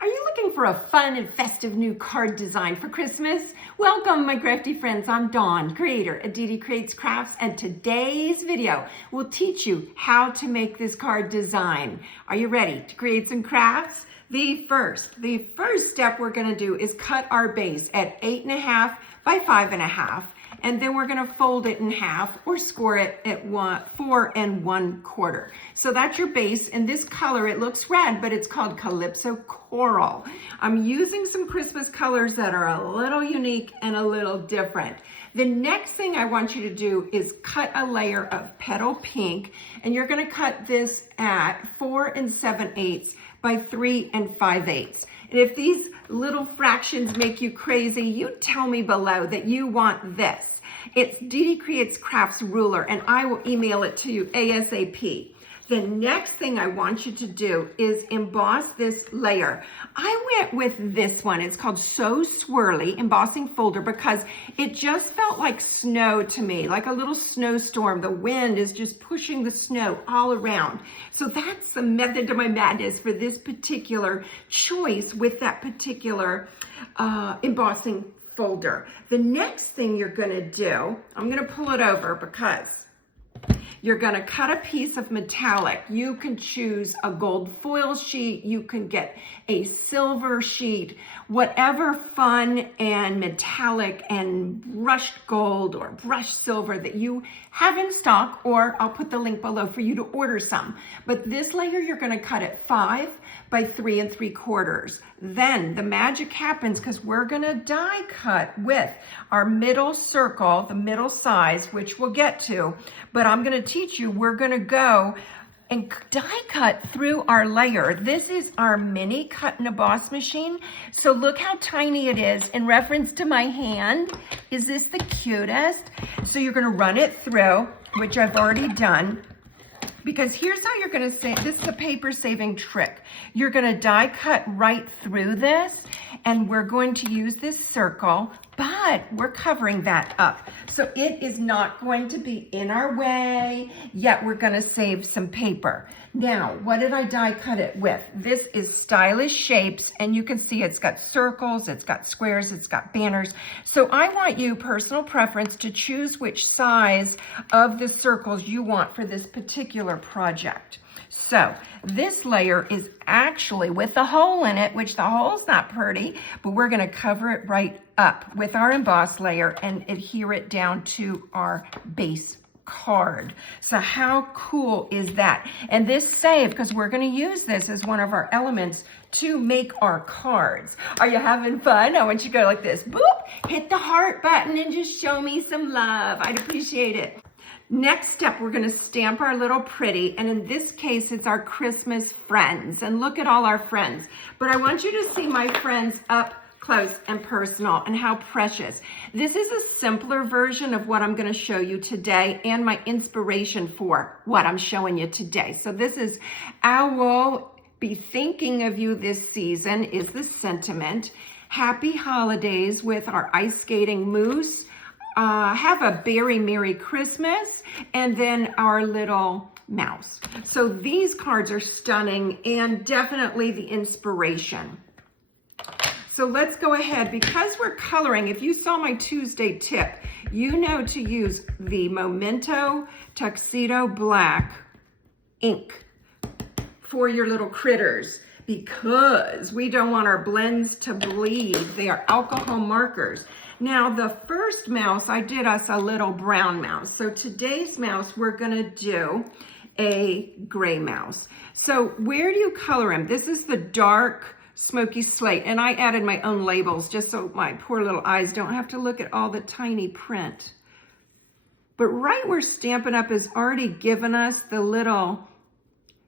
Are you looking for a fun and festive new card design for Christmas? Welcome, my crafty friends. I'm Dawn, creator at Dee Dee Creates Crafts, and today's video will teach you how to make this card design. Are you ready to create some crafts? The first step we're going to do is cut our base at 8.5 by 5.5. And then we're going to fold it in half or score it at 4 1/4. So that's your base. In this color, it looks red, but it's called Calypso Coral. I'm using some Christmas colors that are a little unique and a little different. The next thing I want you to do is cut a layer of Petal Pink, and you're going to cut this at 4 7/8 by 3 5/8. And if these little fractions make you crazy, you tell me below that you want this. It's Dee Dee Creates Crafts ruler, and I will email it to you ASAP. The next thing I want you to do is emboss this layer. I went with this one. It's called Swirly Embossing Folder because it just felt like snow to me, like a little snowstorm. The wind is just pushing the snow all around. So that's the method to my madness for this particular choice with that particular embossing folder. The next thing you're gonna do, I'm gonna pull it over because you're gonna cut a piece of metallic. You can choose a gold foil sheet, you can get a silver sheet, whatever fun and metallic and brushed gold or brushed silver that you have in stock, or I'll put the link below for you to order some. But this layer you're gonna cut at 5 by 3 3/4. Then the magic happens because we're gonna die cut with our middle circle, the middle size, which we'll get to, but I'm gonna teach you, we're gonna go and die cut through our layer. This is our mini cut and emboss machine. So look how tiny it is in reference to my hand. Is this the cutest? So you're gonna run it through, which I've already done. Because here's how you're gonna say, this is a paper saving trick. You're gonna die cut right through this, and we're going to use this circle, but we're covering that up. So it is not going to be in our way, yet we're gonna save some paper. Now, what did I die cut it with? This is Stylish Shapes, and you can see it's got circles, it's got squares, it's got banners. So I want you, personal preference, to choose which size of the circles you want for this particular project. So this layer is actually with the hole in it, which the hole's not pretty, but we're gonna cover it right up with our emboss layer and adhere it down to our base card. So how cool is that? And this saved, because we're going to use this as one of our elements to make our cards. Are you having fun? I want you to go like this. Boop! Hit the heart button and just show me some love. I'd appreciate it. Next step, we're going to stamp our little pretty, and in this case, it's our Christmas friends. And look at all our friends. But I want you to see my friends up close and personal and how precious. This is a simpler version of what I'm going to show you today and my inspiration for what I'm showing you today. So this is, I will be thinking of you this season is the sentiment. Happy holidays with our ice skating moose. Have a very Merry Christmas, and then our little mouse. So these cards are stunning and definitely the inspiration. So let's go ahead, because we're coloring, if you saw my Tuesday tip, you know to use the Momento Tuxedo Black ink for your little critters, because we don't want our blends to bleed. They are alcohol markers. Now the first mouse, I did us a little brown mouse. So today's mouse, we're gonna do a gray mouse. So where do you color him? This is the dark smoky slate, and I added my own labels just so my poor little eyes don't have to look at all the tiny print. But right where Stampin' Up! Has already given us the little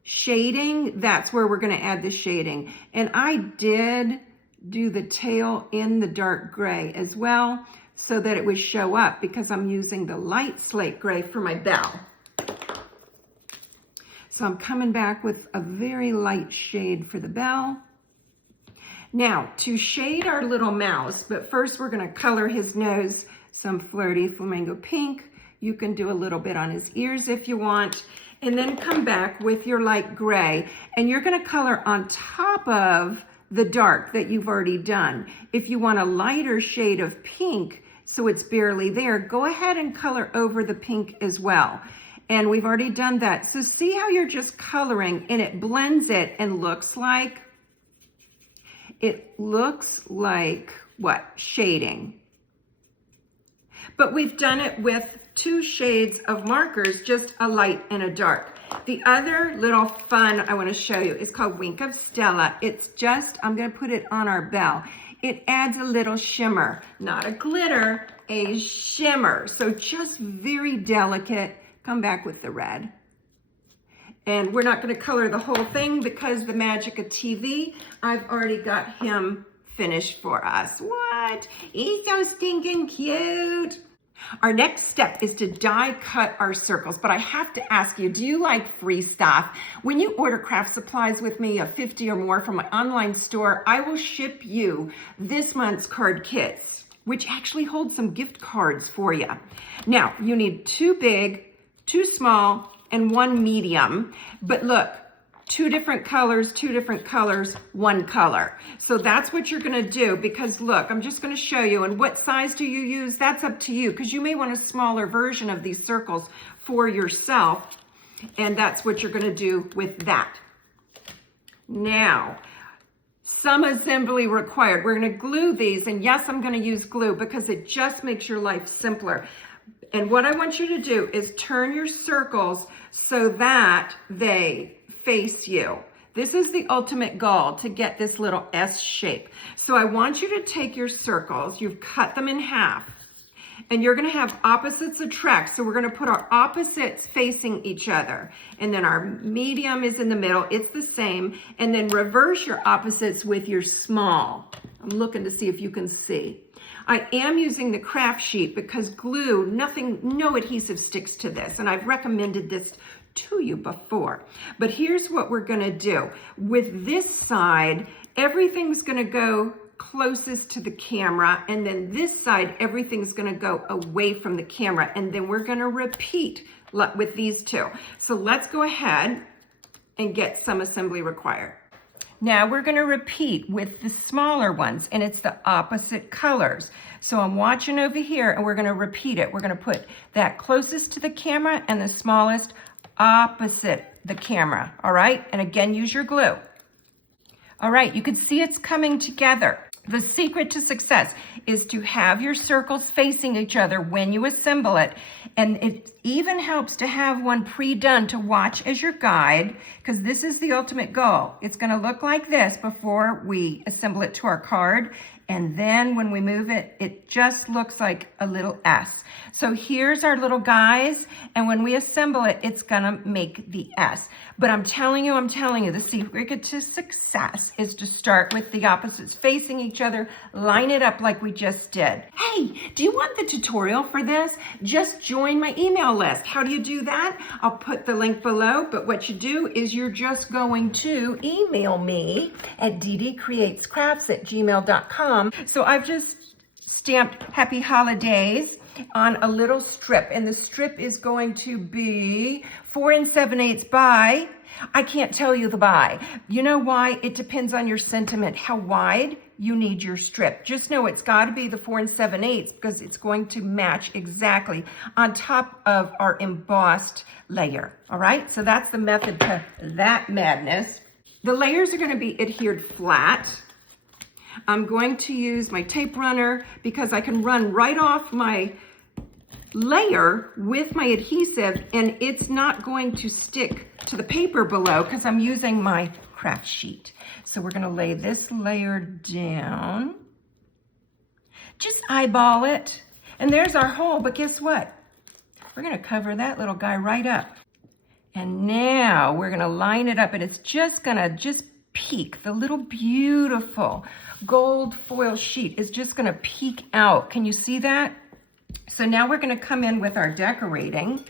shading, that's where we're going to add the shading. And I did do the tail in the dark gray as well so that it would show up, because I'm using the light slate gray for my bell. So I'm coming back with a very light shade for the bell. Now, to shade our little mouse, but first we're going to color his nose some Flirty Flamingo Pink. You can do a little bit on his ears if you want, and then come back with your light gray, and you're going to color on top of the dark that you've already done. If you want a lighter shade of pink, so it's barely there, go ahead and color over the pink as well. And we've already done that. So see how you're just coloring and it blends it and looks like what? Shading. But we've done it with 2 shades of markers, just a light and a dark. The other little fun I want to show you is called Wink of Stella. It's just, I'm going to put it on our bell. It adds a little shimmer, not a glitter, a shimmer. So just very delicate. Come back with the red. And we're not going to color the whole thing because the magic of TV, I've already got him finished for us. What? He's so stinking cute. Our next step is to die cut our circles, but I have to ask you, do you like free stuff? When you order craft supplies with me of 50 or more from my online store, I will ship you this month's card kits, which actually hold some gift cards for you. Now, you need 2 big, 2 small, and 1 medium, but look, 2 different colors, 1 color. So that's what you're gonna do, because look, I'm just gonna show you, and what size do you use? That's up to you, because you may want a smaller version of these circles for yourself, and that's what you're gonna do with that. Now, some assembly required. We're gonna glue these, and yes, I'm gonna use glue because it just makes your life simpler. And what I want you to do is turn your circles so that they face you. This is the ultimate goal, to get this little S shape. So I want you to take your circles, you've cut them in half, and you're gonna have opposites attract. So we're gonna put our opposites facing each other. And then our medium is in the middle, it's the same. And then reverse your opposites with your small. I'm looking to see if you can see. I am using the craft sheet because glue, no adhesive sticks to this, and I've recommended this to you before. But here's what we're gonna do. With this side, everything's gonna go closest to the camera, and then this side, everything's gonna go away from the camera, and then we're gonna repeat with these 2. So let's go ahead and get some assembly required. Now we're gonna repeat with the smaller ones, and it's the opposite colors. So I'm watching over here, and we're gonna repeat it. We're gonna put that closest to the camera and the smallest opposite the camera, all right? And again, use your glue. All right, you can see it's coming together. The secret to success is to have your circles facing each other when you assemble it. And it even helps to have one pre-done to watch as your guide, because this is the ultimate goal. It's gonna look like this before we assemble it to our card. And then when we move it, it just looks like a little S. So here's our little guys, and when we assemble it, it's gonna make the S. But I'm telling you, the secret to success is to start with the opposites facing each other, line it up like we just did. Hey, do you want the tutorial for this? Just join my email list. How do you do that? I'll put the link below, but what you do is you're just going to email me at ddcreatescrafts@gmail.com. So I've just stamped Happy Holidays on a little strip, and the strip is going to be 4 7/8 by, I can't tell you the by. You know why? It depends on your sentiment, how wide you need your strip. Just know it's got to be the 4 7/8 because it's going to match exactly on top of our embossed layer. All right, so that's the method to that madness. The layers are going to be adhered flat. I'm going to use my tape runner because I can run right off my layer with my adhesive, and it's not going to stick to the paper below because I'm using my craft sheet. So we're going to lay this layer down. Just eyeball it. And there's our hole, but guess what? We're going to cover that little guy right up. And now we're going to line it up, and it's just going to peek. The little beautiful gold foil sheet is just going to peek out. Can you see that? So now we're going to come in with our decorating,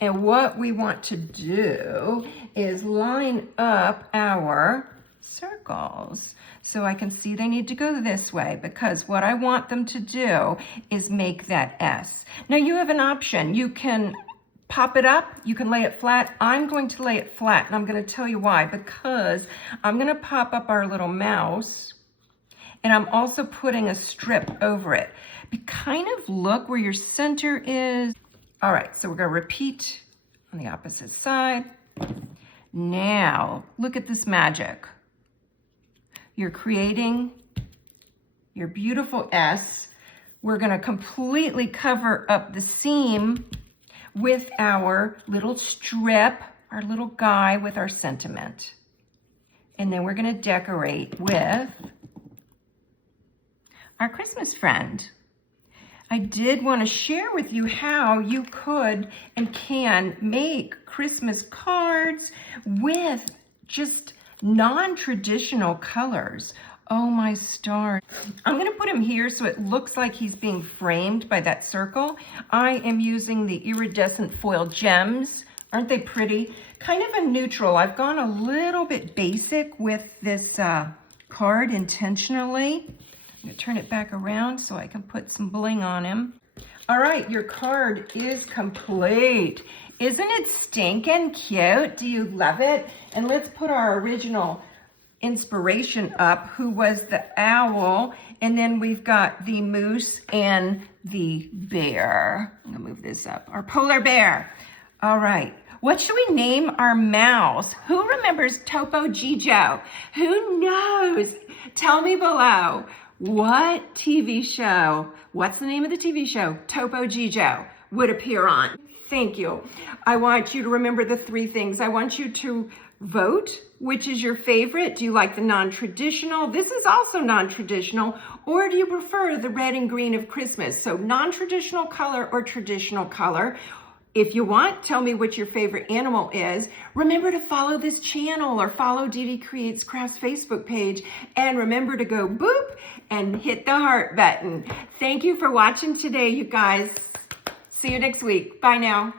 and what we want to do is line up our circles. So I can see they need to go this way because what I want them to do is make that S. Now you have an option. You can pop it up, you can lay it flat. I'm going to lay it flat, and I'm going to tell you why. Because I'm going to pop up our little mouse, and I'm also putting a strip over it. Kind of look where your center is. All right, so we're going to repeat on the opposite side. Now, look at this magic. You're creating your beautiful S. We're going to completely cover up the seam with our little strip, our little guy with our sentiment. And then we're going to decorate with our Christmas friend. I did want to share with you how you could and can make Christmas cards with just non-traditional colors. Oh my stars. I'm going to put him here so it looks like he's being framed by that circle. I am using the Iridescent Foil Gems. Aren't they pretty? Kind of a neutral. I've gone a little bit basic with this card intentionally. I'm going to turn it back around so I can put some bling on him. All right, your card is complete. Isn't it stinking cute? Do you love it? And let's put our original inspiration up, who was the owl, and then we've got the moose and the bear. I'm gonna move this up, our polar bear. All right, what should we name our mouse? Who remembers Topo Gigio? Who knows? Tell me below, what TV show, what's the name of the TV show Topo Gigio would appear on? Thank you. I want you to remember the 3 things. I want you to vote. Which is your favorite? Do you like the non-traditional? This is also non-traditional. Or do you prefer the red and green of Christmas? So non-traditional color or traditional color. If you want, tell me what your favorite animal is. Remember to follow this channel or follow Dee Creates Crafts Facebook page. And remember to go boop and hit the heart button. Thank you for watching today, you guys. See you next week. Bye now.